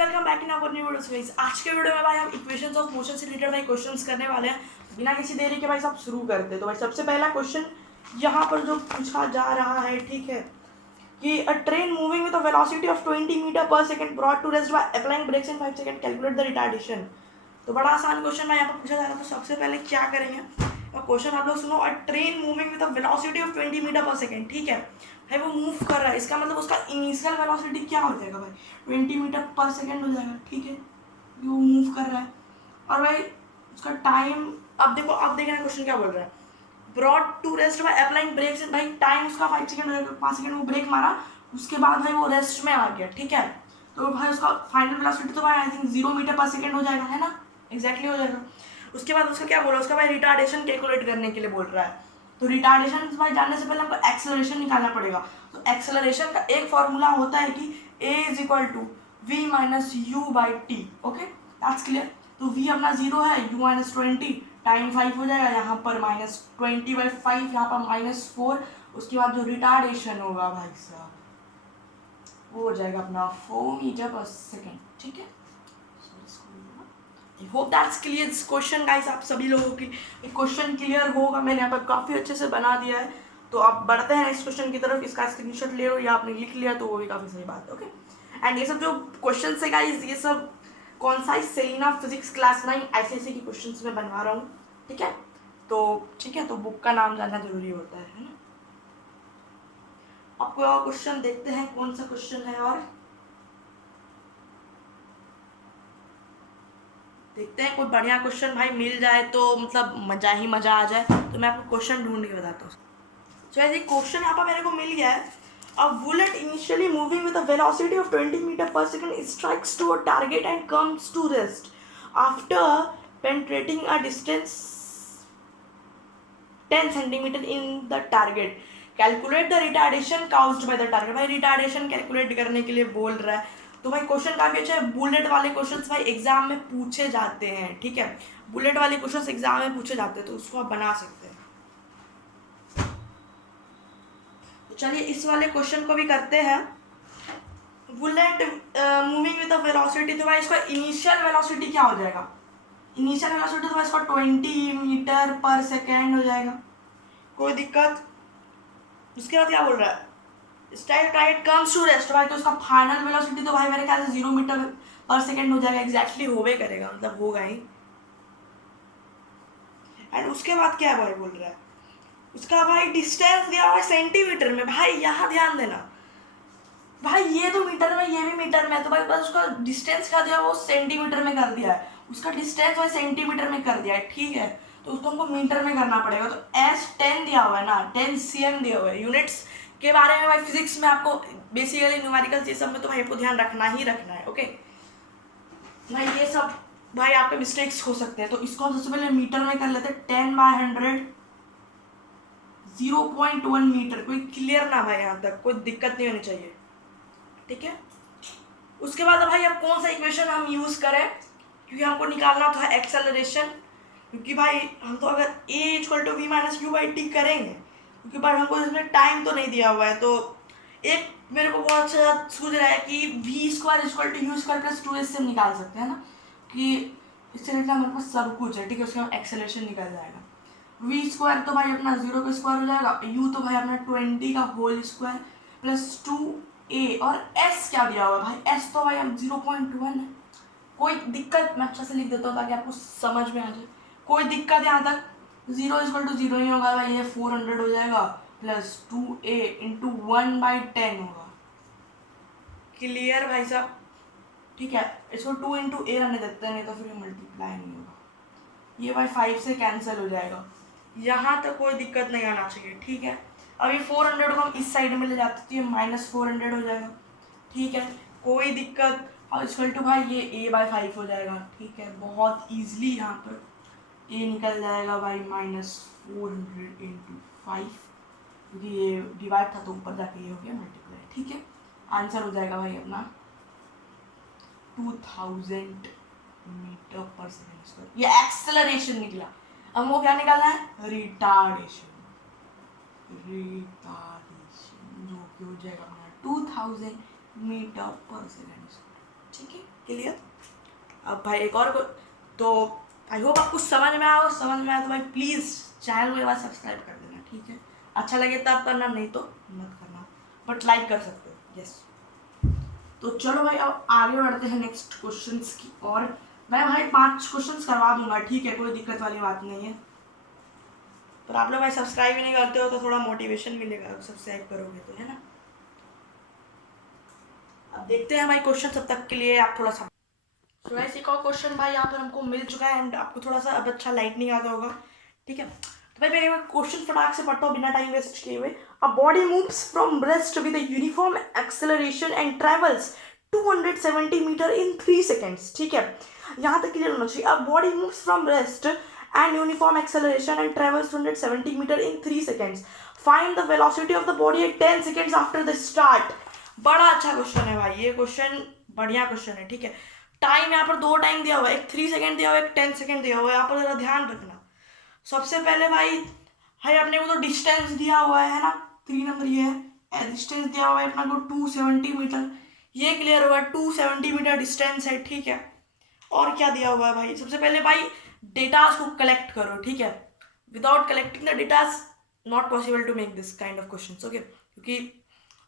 Welcome back in our new video guys. आज के video में भाई हम इक्वेशंस ऑफ मोशन से रिलेटेड भाई क्वेश्चंस करने वाले हैं। बिना किसी देरी के भाई सब शुरू करते हैं। तो भाई सबसे पहला क्वेश्चन यहाँ पर जो पूछा जा रहा है, ठीक है, कि a train moving with a velocity of 20 metre per second brought to rest by applying brakes in 5 second, calculate the retardation. तो बड़ा आसान क्वेश्चन भाई यहाँ पर पूछा जा रहा है। तो सबसे पहले क्या करेंगे, क्वेश्चन आप लोग सुनो। A train moving with a velocity of 20 metre per second, ठीक है भाई, वो मूव कर रहा है। इसका मतलब उसका इनिशियल वेलोसिटी क्या हो जाएगा भाई, 20 मीटर पर सेकंड हो जाएगा, ठीक है, वो मूव कर रहा है। और भाई उसका टाइम, अब देखो, अब देखना क्वेश्चन क्या बोल रहा है, brought to rest by applying brakes. भाई टाइम उसका 5 सेकंड हो जाएगा, 5 सेकंड वो ब्रेक मारा, उसके बाद भाई वो रेस्ट में आ गया, ठीक है। तो भाई उसका फाइनल वेलोसिटी तो भाई I think 0 metre per second हो जाएगा, है ना, एग्जैक्टली हो जाएगा। उसके बाद उसका क्या बोला, उसका भाई रिटार्डेशन कैलकुलेट करने के लिए बोल रहा है। तो रिटार्डेशन भाई जानने से पहले हमको एक्सेलरेशन निकालना पड़ेगा। तो एक्सेलरेशन का एक फॉर्मूला होता है कि a is equal to V minus U by T. Okay, that's clear. तो v अपना 0 है, u माइनस 20, टाइम 5 हो जाएगा, यहाँ पर माइनस 20/5, यहाँ पर -4। उसके बाद जो रिटार्डेशन होगा भाई साहब, वो हो जाएगा अपना 4 मीटर पर सेकेंड, ठीक है। I hope that's clear this question guys. आप सभी लोगों की क्वेश्चन क्लियर होगा, मैंने यहाँ पर काफ़ी अच्छे से बना दिया है। तो आप बढ़ते हैं नेक्स्ट क्वेश्चन की तरफ। इसका स्क्रीनशॉट ले लो या आपने लिख लिया तो वो भी काफ़ी सही बात है। ओके, एंड ये सब जो क्वेश्चन है गाइस, ये सब कौन सा सेलिना फिजिक्स क्लास 9 ऐसे की क्वेश्चन मैं बनवा रहा हूँ, ठीक है। तो ठीक है, तो बुक का नाम जानना जरूरी होता है ना। अब कोई और क्वेश्चन देखते हैं, कौन सा क्वेश्चन है, और देखते हैं कोई बढ़िया क्वेश्चन भाई मिल जाए तो मतलब मजा ही मजा आ जाए। तो मैं आपको क्वेश्चन ढूंढ के बताता हूँ। तो ऐसे क्वेश्चन यहाँ पर मेरे को मिल गया है। A bullet initially moving with a velocity of 20 metre per second strikes to a target and comes to rest after penetrating a distance 10 centimetre in the target, calculate the retardation caused by the target. भाई retardation calculate करने के लिए बोल रहा है। तो भाई question काफी अच्छा है। बुलेट वाले क्वेश्चंस भाई एग्जाम में पूछे जाते हैं, ठीक है, बुलेट वाले क्वेश्चंस एग्जाम में पूछे जाते हैं, तो उसको आप बना सकते हैं। तो चलिए इस वाले क्वेश्चन को भी करते हैं। Bullet moving with the velocity, तो भाई इसका इनिशियल वेलोसिटी क्या हो जाएगा, इनिशियल वेलोसिटी तो भाई इसका 20 मीटर पर सेकेंड हो जाएगा, कोई दिक्कत। उसके बाद क्या बोल रहा है, टाइट कम्स टू रेस्ट, भाई तो उसका फाइनल वेलोसिटी तो भाई मेरे ख्याल से 0 मीटर पर सेकेंड हो जाएगा, एग्जैक्टली होवे करेगा, मतलब होगा ही। एंड उसके बाद क्या भाई बोल रहा है, उसका भाई डिस्टेंस दिया हुआ है सेंटीमीटर में। भाई यहाँ ध्यान देना, भाई ये तो मीटर में, ये भी मीटर में, तो भाई बस उसका डिस्टेंस क्या दिया वो सेंटीमीटर में कर दिया है, उसका डिस्टेंस भाई सेंटीमीटर में कर दिया है, ठीक है। तो उसको हमको मीटर में करना पड़ेगा। तो S10 दिया हुआ है ना, 10 cm दिया हुआ है। यूनिट्स के बारे में भाई फिजिक्स में आपको बेसिकली न्यूमेरिकल ये सब में तो भाई आपको ध्यान रखना ही रखना है। ओके भाई, ये सब भाई आपके मिस्टेक्स हो सकते हैं। तो इसको हम सबसे पहले मीटर में कर लेते हैं। 10/100 0.1 मीटर। कोई क्लियर ना भाई, यहाँ तक कोई दिक्कत नहीं होनी चाहिए, ठीक है। उसके बाद भाई अब कौन सा इक्वेशन हम यूज करें, क्योंकि हमको निकालना था एक्सेलरेशन। क्योंकि भाई हम तो अगर a equal to V minus U by T करेंगे, क्योंकि भाई हमको इसमें टाइम तो नहीं दिया हुआ है। तो एक मेरे को बहुत अच्छा सूझ रहा है कि V square equal to U square plus 2 से निकाल सकते हैं ना, कि इससे निकला हमारे पास सब कुछ है, ठीक है। उसके बाद एक्सेलरेशन निकल जाएगा। वी स्क्वायर तो भाई अपना 0 का स्क्वायर हो जाएगा, यू तो भाई अपना 20 का होल स्क्वायर प्लस 2a, और s क्या दिया हुआ है भाई, s तो भाई हम 0.1 है। कोई दिक्कत, मैं अच्छा से लिख देता हूँ ताकि आपको समझ में आ जाए। कोई दिक्कत यहाँ तक, 0 इक्वल टू 0 ही होगा भाई, ये 400 हो जाएगा प्लस 2a इंटू 1/10 होगा। क्लियर भाई साहब, ठीक है। इसको 2 इंटू ए रहने देते हैं, नहीं तो फिर मल्टीप्लाई नहीं होगा। ये भाई 5 से कैंसिल हो जाएगा, यहाँ तक कोई दिक्कत नहीं आना चाहिए, ठीक है। अभी 400 को हम इस साइड में ले जाते तो ये -400 हो जाएगा, ठीक है, कोई दिक्कत। और इक्वल टू भाई ये a/5 हो जाएगा, ठीक है। बहुत ईजिली यहाँ पर a निकल जाएगा भाई -400 इंटू 5, क्योंकि ये डिवाइड था तो ऊपर जाके ये हो गया मल्टीप्लाई, ठीक है। आंसर हो जाएगा भाई अपना 2000 मीटर पर सेकेंड स्क्वायर। ये एक्सेलरेशन निकला। अब वो क्या निकालना है, रिटार्डेशन, जो कि हो जाएगा 2000 मीटर पर सेकेंड स्क्वायर, ठीक है। क्लियर। अब भाई एक और तो आई होप आपको समझ में आया, समझ में आया तो भाई प्लीज़ चैनल को एक बार सब्सक्राइब कर देना, ठीक है। अच्छा लगे तब करना, नहीं तो मत करना, बट लाइक कर सकते हो, यस। तो चलो भाई अब आगे बढ़ते हैं नेक्स्ट क्वेश्चंस की। और मैं भाई 5 क्वेश्चंस करवा दूंगा, ठीक है, कोई दिक्कत वाली बात नहीं है। पर आप लोग भाई सब्सक्राइब ही नहीं करते हो तो थोड़ा मोटिवेशन मिलेगा, सब्सक्राइब करोगे तो, है ना। अब देखते हैं भाई क्वेश्चन, तब तक के लिए आप थोड़ा सा। तो वैसे एक और क्वेश्चन भाई यहाँ पर हमको मिल चुका है एंड आपको थोड़ा सा अब अच्छा लाइट नहीं आता होगा, ठीक है। तो भाई मैं क्वेश्चन फटाक से पढ़ता हूँ बिना टाइम वेस्ट किए हुए। A body moves from rest with a uniform acceleration and travels 270 metre in 3 seconds, ठीक है। यहाँ तक क्लियर होना चाहिए। A body moves from rest and uniform acceleration and travels 270 metre in 3 seconds. Find the velocity of the body at 10 seconds after the start. बड़ा अच्छा question है भाई, ये क्वेश्चन बढ़िया क्वेश्चन है, ठीक है। टाइम यहाँ पर 2 टाइम दिया हुआ है, एक 3 सेकेंड दिया हुआ है, एक 10 सेकेंड दिया हुआ है। यहाँ पर जरा ध्यान रखना। सबसे पहले भाई अपने को तो डिस्टेंस दिया हुआ है ना, 3 नंबर ये है, डिस्टेंस दिया हुआ है अपना को 270 मीटर, ये क्लियर हुआ है, 270 मीटर डिस्टेंस है, ठीक है। और क्या दिया हुआ है भाई, सबसे पहले भाई डेटास को कलेक्ट करो, ठीक है। Without collecting the datas not possible to make this kind of question, okay. क्योंकि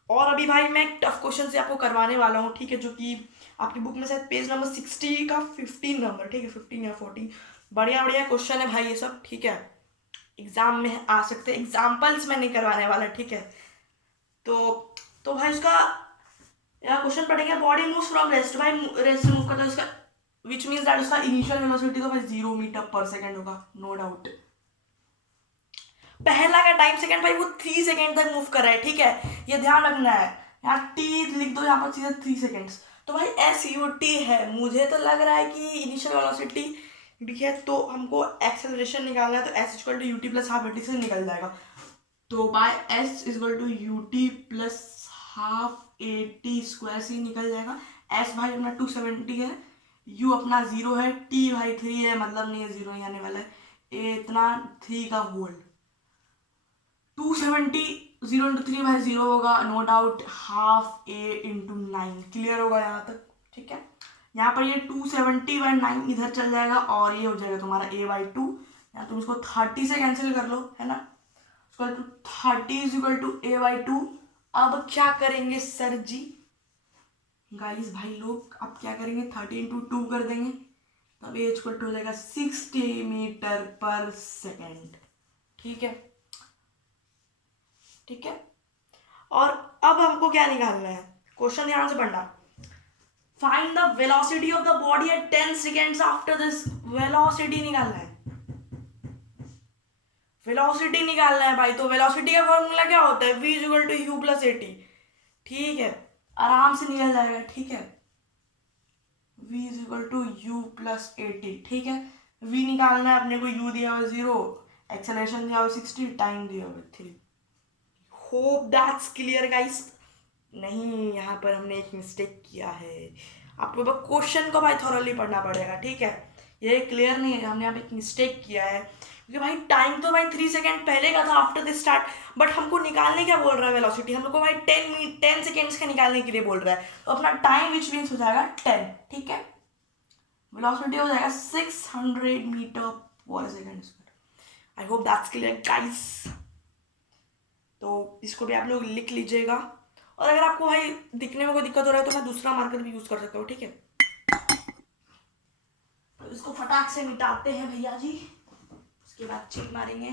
और अभी भाई मैं एक टफ क्वेश्चन से आपको करवाने वाला हूँ, ठीक है, जो कि आपकी बुक में शायद पेज नंबर 60 का 15 नंबर, ठीक है, 15 या 14। बढ़िया बढ़िया क्वेश्चन है भाई ये सब, ठीक है, एग्जाम में आ सकते हैं। एग्जाम्पल्स मैं नहीं करवाने वाला, ठीक है। तो भाई उसका यह क्वेश्चन पढ़ेंगे। बॉडी मूव्स फ्रॉम रेस्ट, भाई रेस्ट से मूव करता है उसका, विच मीन्स दैट उसका इनिशियल वेलोसिटी तो भाई 0 मीटर पर सेकेंड होगा, नो डाउट। पहला का टाइम सेकेंड भाई वो 3 सेकेंड तक मूव कर रहा है, ठीक है, ये ध्यान रखना है। यहाँ टी लिख दो, यहाँ पर सीधे 3 सेकेंड्स। तो भाई SUT है, मुझे तो लग रहा है कि इनिशियल वेलोसिटी ठीक है, तो हमको एक्सेलरेशन निकालना है, तो S equal to UT plus half 80 से निकल जाएगा। तो by S equal to UT plus half 80 square से निकल जाएगा। S भाई अपना 270 है, U अपना 0 है, T भाई 3 है, मतलब नहीं है 0 ही आने वाला है, A इतना 3 का होल 270 0 इंटू 3 भाई 0 होगा, no doubt, half A into 9, clear होगा यहाँ तक, ठीक है। यहाँ पर ये 270/9 इधर चल जाएगा और ये हो जाएगा तुम्हारा A/2, या तुम इसको 30 से कैंसिल कर लो, है ना। 30 इज इक्वल टू A/2। अब क्या करेंगे सर जी, गाइस भाई लोग अब क्या करेंगे, 30 इंटू 2 कर देंगे, तब A इक्वल टू हो जाएगा 60 मीटर पर सेकेंड, ठीक है, ठीक है। और अब हमको क्या निकालना है, क्वेश्चन ध्यान से पढ़ना। Find the velocity of the body at 10 seconds after this. Velocity निकालना है, वेलोसिटी निकालना है भाई। तो वेलोसिटी का फॉर्मूला क्या होता है, V equal to U plus 80, ठीक है, आराम से निकल जाएगा, ठीक है। V equal to U plus 80, ठीक है। V निकालना है अपने को, U दिया हुआ 0, एक्सेलरेशन दिया हुआ 60, टाइम दिया हुआ 3। Hope that's clear guys. नहीं, यहाँ पर हमने एक मिस्टेक किया है, आपको बस क्वेश्चन को भाई थॉरली पढ़ना पड़ेगा, ठीक है। ये क्लियर नहीं है, हमने यहाँ पे एक मिस्टेक किया है, क्योंकि भाई टाइम तो भाई 3 सेकेंड पहले का था आफ्टर द स्टार्ट, बट हमको निकालने क्या बोल रहा है वेलोसिटी, हम लोग को भाई 10 सेकेंड्स का निकालने के लिए बोल रहा है। तो अपना टाइम विच मीन्स हो जाएगा 10, ठीक है। वेलोसिटी हो जाएगा 600 metre per second. I hope that's clear guys. तो इसको भी आप लोग लिख लीजिएगा, और अगर आपको भाई दिखने में कोई दिक्कत हो रहा है तो मैं दूसरा मार्कर भी यूज कर सकता हूँ, ठीक है। तो इसको फटाक से मिटाते हैं भैया जी, उसके बाद चेक मारेंगे।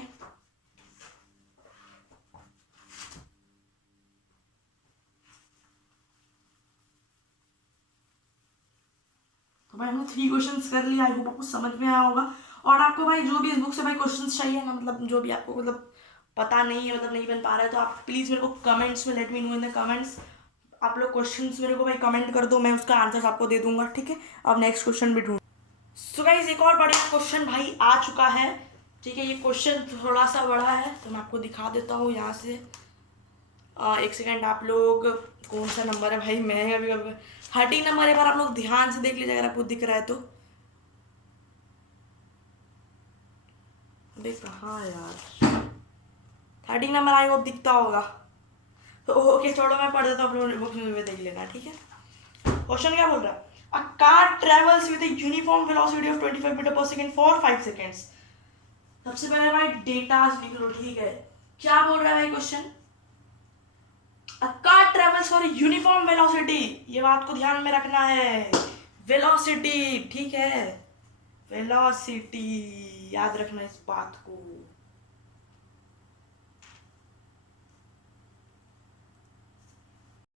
तो भाई हमने 3 क्वेश्चंस कर लिया, आई होप आपको समझ में आया होगा। और आपको भाई जो भी इस बुक से भाई क्वेश्चंस चाहिए ना, मतलब जो भी आपको मतलब पता नहीं है, मतलब नहीं बन पा रहा है, तो आप प्लीज़ मेरे को कमेंट्स में let me know in the comments. आप लोग क्वेश्चंस मेरे को भाई कमेंट कर दो, मैं उसका आंसर आपको दे दूंगा, ठीक है। अब नेक्स्ट क्वेश्चन भी ढूंढ। सो गाइस एक और बढ़िया क्वेश्चन भाई आ चुका है, ठीक है। ये क्वेश्चन थोड़ा सा बड़ा है, तो मैं आपको दिखा देता हूँ यहाँ से। एक सेकेंड, आप लोग कौन सा नंबर है भाई, मैं अभी 30 नंबर है, पर आप लोग ध्यान से देख लीजिए अगर आपको दिख रहा है तो। देख, हाँ यार 30 नंबर आई होप दिखता होगा। तो ओके छोड़ो, मैं पढ़ देता हूँ, आप लोग बुक में देख लेना, ठीक है। क्वेश्चन क्या बोल रहा है, a car travels with a uniform velocity of 25 metre per second for 5 seconds. सबसे पहले भाई डेटाज लिख लो, ठीक है। क्या बोल रहा है भाई question? A car travels for uniform velocity, ये बात को ध्यान में रखना है। वेलोसिटी, ठीक है, वेलोसिटी याद रखना इस बात को।